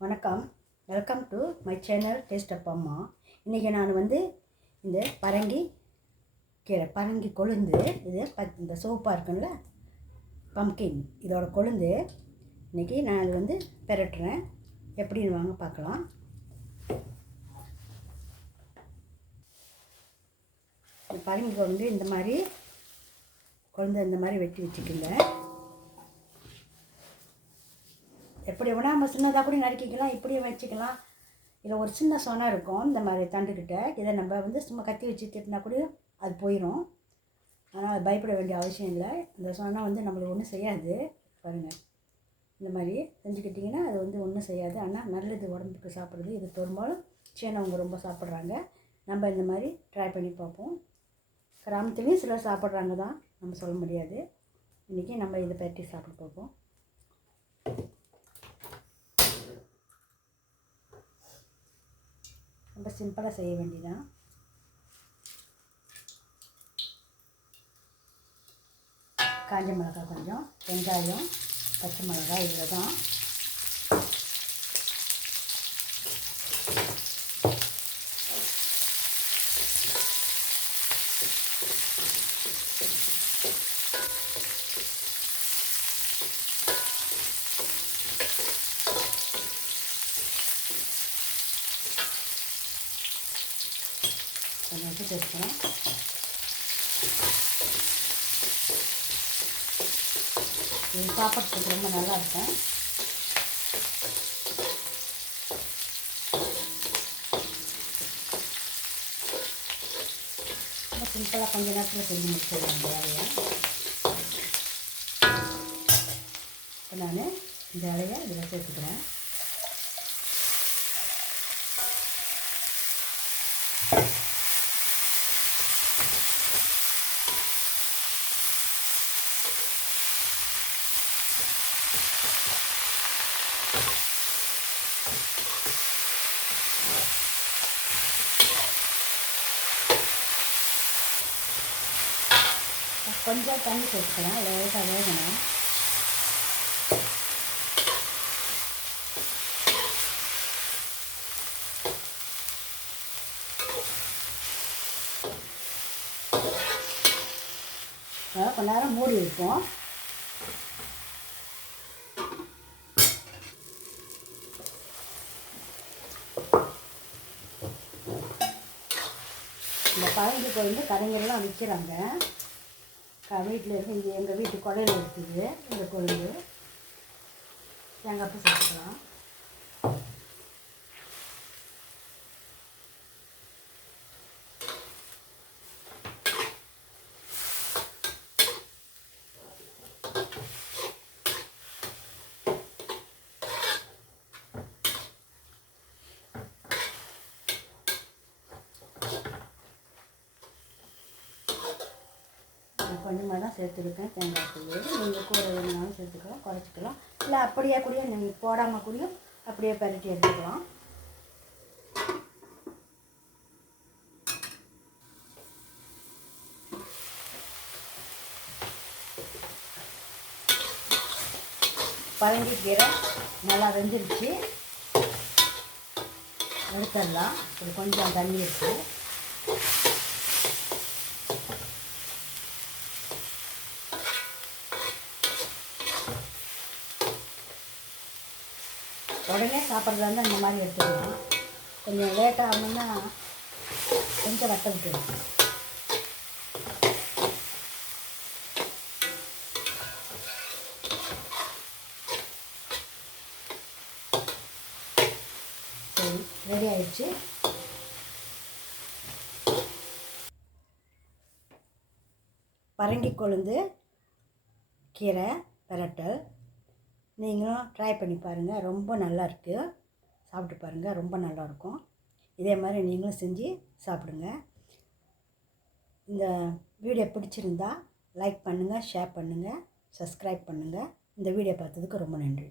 வணக்கம், welcome to my channel taste of Amma. இன்றைக்கி நான் வந்து இந்த பரங்கி கீரை, பரங்கி கொழுந்து, இது இந்த சோப்பாக இருக்குல்ல பம்கின், இதோட கொழுந்து இன்றைக்கி நான் அது வந்து பெரட்டுறேன். எப்படின்னு வாங்க பார்க்கலாம். பரங்கி கொழுந்து இந்த மாதிரி கொழுந்து இந்த மாதிரி வெட்டி வச்சுக்கோங்க. எப்படி வேணால் நம்ம சின்னதாக கூட நறுக்கிக்கலாம், இப்படியும் வச்சுக்கலாம். இதில் ஒரு சின்ன சொனை இருக்கும் இந்த மாதிரி தண்டுக்கிட்ட. இதை நம்ம வந்து சும்மா கத்தி வச்சு திட்டினா கூட அது போயிடும். ஆனால் அது பயப்பட வேண்டிய அவசியம் இல்லை. இந்த சொனை வந்து நம்மளுக்கு ஒன்றும் செய்யாது. பாருங்கள், இந்த மாதிரி செஞ்சுக்கிட்டிங்கன்னா அது வந்து ஒன்றும் செய்யாது. ஆனால் நல்லது உடம்புக்கு சாப்பிட்றது. இது பெரும்பாலும் சீனவங்க ரொம்ப சாப்பிட்றாங்க. நம்ம இந்த மாதிரி ட்ரை பண்ணி பார்ப்போம். கிராமத்துலேயும் சிலர் சாப்பிட்றாங்க தான், நம்ம சொல்ல முடியாது. இன்றைக்கி நம்ம இதை பற்றி சாப்பிட்டு பார்ப்போம். ரொம்ப சிம்பிளாக செய்ய வேண்டியதான். காஞ்ச மிளகாய் கொஞ்சம், வெங்காயம், பச்சை மிளகாய், இதில் தான் கொஞ்சம் எடுத்து சேர்த்துக்கலாம். இது சாப்பிட்றதுக்கு ரொம்ப நல்லா இருக்கும். ரொம்ப சிம்பிளாக கொஞ்ச நேரத்தில் செஞ்சு முடிச்சிடலாம் இந்த வேலையை. இப்போ நான் இந்த வேலையை இதில் சேர்த்துக்கிறேன். கொஞ்சம் தண்ணி சேர்த்துக்கலாம், லேசாக வேகணும். கொஞ்ச நேரம் மூடி வைப்போம். இந்த பரங்கி கொழுந்து கடைங்கள்லாம் விற்கிறாங்க. வீட்டில் இருக்கு, இங்கே எங்கள் வீட்டு கொலையில் இருக்குது இந்த கொழுந்து. தேங்காய் பூ சேர்த்துக்கலாம். கொஞ்சமாக தான் சேர்த்துருக்கேன் தேங்காய் தூள். நீங்கள் கூட வேணுனாலும் சேர்த்துக்கலாம், குறைச்சிக்கலாம். இல்லை அப்படியே கூடயும் நீங்கள் போடாமல் கூடயும் அப்படியே பரட்டி எடுத்துக்கலாம். பரங்கி கீரை நல்லா வெந்துருச்சு, எடுத்துடலாம். இது கொஞ்சம் தண்ணி இருக்குது. உடனே சாப்பிட்றதா இருந்தால் இந்த மாதிரி எடுத்துக்கலாம். கொஞ்சம் லேட்டாக ஆகணும்னா கொஞ்சம் வட்ட விட்டுடும். சரி, ரெடி ஆயிடுச்சு. பரங்கி கொழுந்து கீரை பெரட்டல் நீங்களும் ட்ரை பண்ணி பாருங்கள். ரொம்ப நல்லா இருக்குது. சாப்பிட்டு பாருங்கள், ரொம்ப நல்லாயிருக்கும். இதே மாதிரி நீங்களும் செஞ்சு சாப்பிடுங்க. இந்த வீடியோ பிடிச்சிருந்தா லைக் பண்ணுங்கள், ஷேர் பண்ணுங்கள், சப்ஸ்கிரைப் பண்ணுங்கள். இந்த வீடியோ பார்த்ததுக்கு ரொம்ப நன்றி.